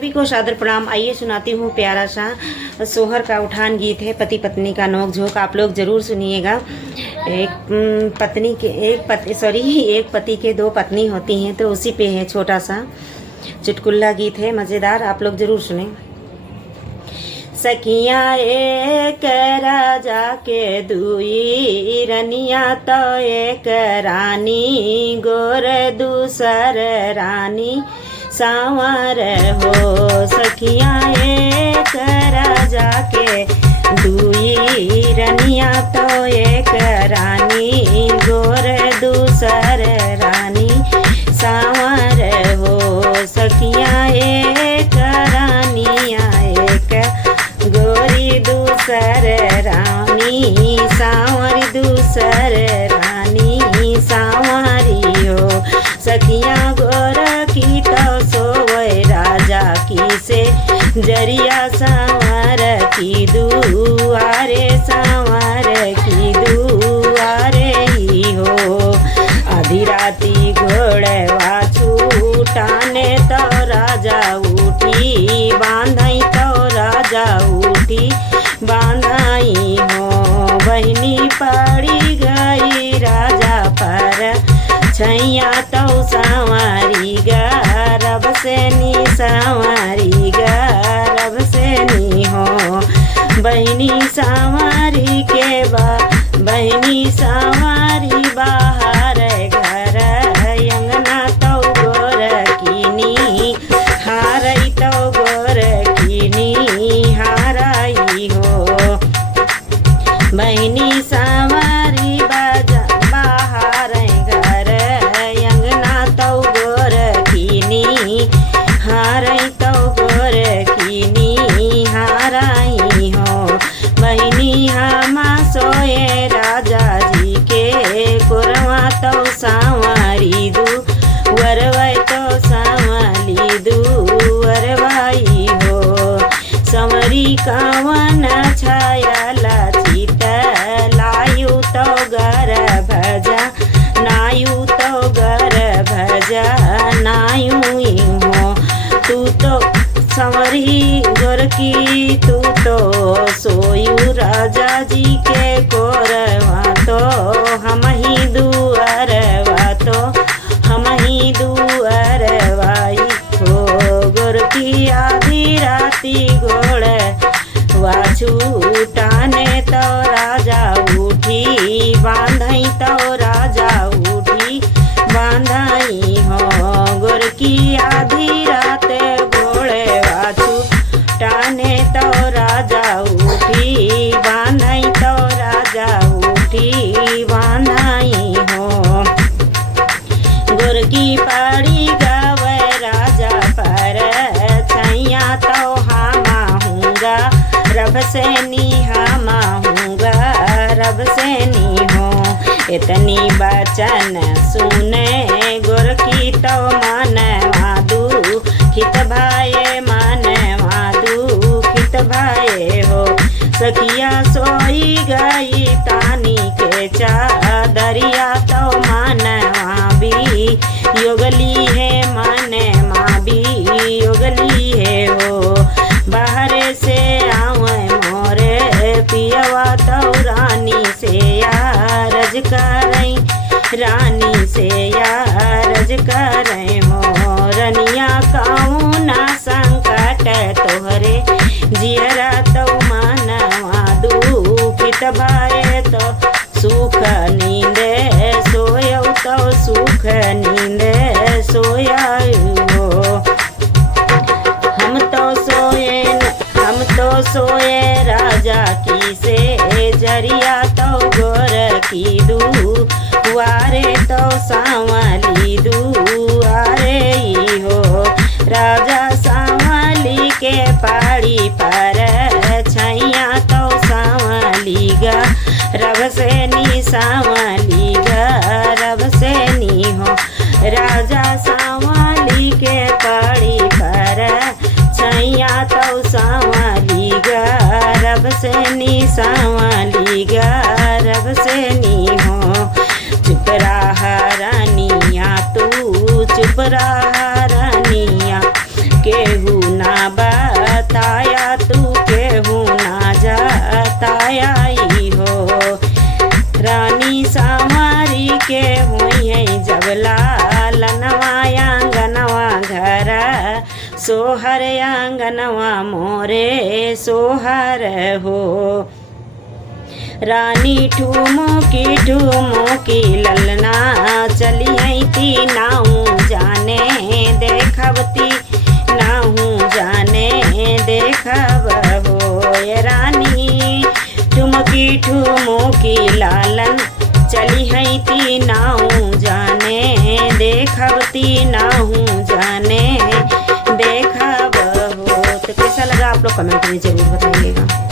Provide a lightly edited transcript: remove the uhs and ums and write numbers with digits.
सभी को सादर प्रणाम। आइए सुनाती हूँ प्यारा सा सोहर का उठान गीत है, पति पत्नी का नोक झोंक। आप लोग ज़रूर सुनिएगा। एक पति के दो पत्नी होती हैं, तो उसी पे है छोटा सा चुटकुल्ला गीत है, मज़ेदार। आप लोग ज़रूर सुने। सखिया एक राजा के दुई रनिया तो एक रानी, गोर दूसर रानी सांवर हो। सखिया एक राजा के दुई रनिया तो एक रानी, गोर दूसर रानी सांवर हो। सखिया एक रानिया एक गोरी दूसर रानी, सांवरी दूसर रानी सांवरी हो। सखिया गोर की तो सोवै राजा की से, जरिया सांवर की दुआरे सांवर की दुआरे ही हो। आधी राती घोड़वा छूटाने तो राजा उठी बांधाई, तो राजा उठी बांधाई हो। बहनी पड़ी गई राजा पर छैया, तो सांवरी रब से नी सांवरी रब से नी हो। बहनी सांवरी के बहनी सांवरी बाहर घर अंगना, तो गोर कीनी हारई, तो गोर कीनी हाराई हो। बहनी सांवरी बाहर घर अंगना, तो गोर कीनी हारई, तो गोर कीनी हाराई हो। बहनी हमा सोए राजा जी के कोरवा, तो सांवरी वरवाई, तो सांवली वरवाई हो। संवरी कावन छाया लाचित लायु, तो गर भजा नायु, तो गर भजा नायु हो। तू तो संवरी गोरकी तू तो सोयू राजा जी के कोरवा, तो हम ही दुअरवा, तो हम ही दुअरवाई हो। गोरकी आधी राती गोड़ छूटाने, तो राजा उठी बांधाई, तो राजा उठी बांधाई हो। गोरकी आधी रात घोड़े छूटाने, तो राजा उठी बांधाई, तो राजा उठी बांधाई हो। गोरकी पड़ी गवे राजा पर छैया, तो हामा हूँगा रब से नी हामा हूँगा रब से नी हो। इतनी बचन सुने गोरकी, तो मनवा दुखित भाए मनवा दुखित भाए हो। सखिया सोई गई तानी के चादरिया, तो मनवा भी योगली है मनवा भी योगली है हो। बाहर से आवे मोरे पियवा, तो रानी से यारज करई, रानी से यारज करई हो। रनिया कौना संकट तोहरे जियरा, तो मनवा दुखित भाए, तो सुख नींदे सोयौ, तो सुख नींदे सोयायु हो। हम तो सोए राजा की से, जरिया तो गोर की दुआरे, तो सांवली दुआरे ही हो। राजा सांवली के पाड़ी पर छैया, तो सांवली रब से नी सांवली रब से नी हो। राजा सांवली के पाड़ी पर छैया, तो सांवली रब से नी सांवली रब से नी हो। चुप रहा रानिया तू, चुप रहा रानिया, केहू ना ना बताया तू केहू ना जताया हो। रानी संवारी के हुई है जब लालनवा आंगनवा घर सोहर आंगनवा मोरे सोहर हो। रानी ठुमो की ललना चली है ती नाहू जाने देखबती नाहू जाने देखब हो। ये रानी ठुमो की लालन चली है ती नाहू जाने देखबती नाहू जाने देखब हो। तो कैसा लगा आप लोग कमेंट में जरूर बताइएगा।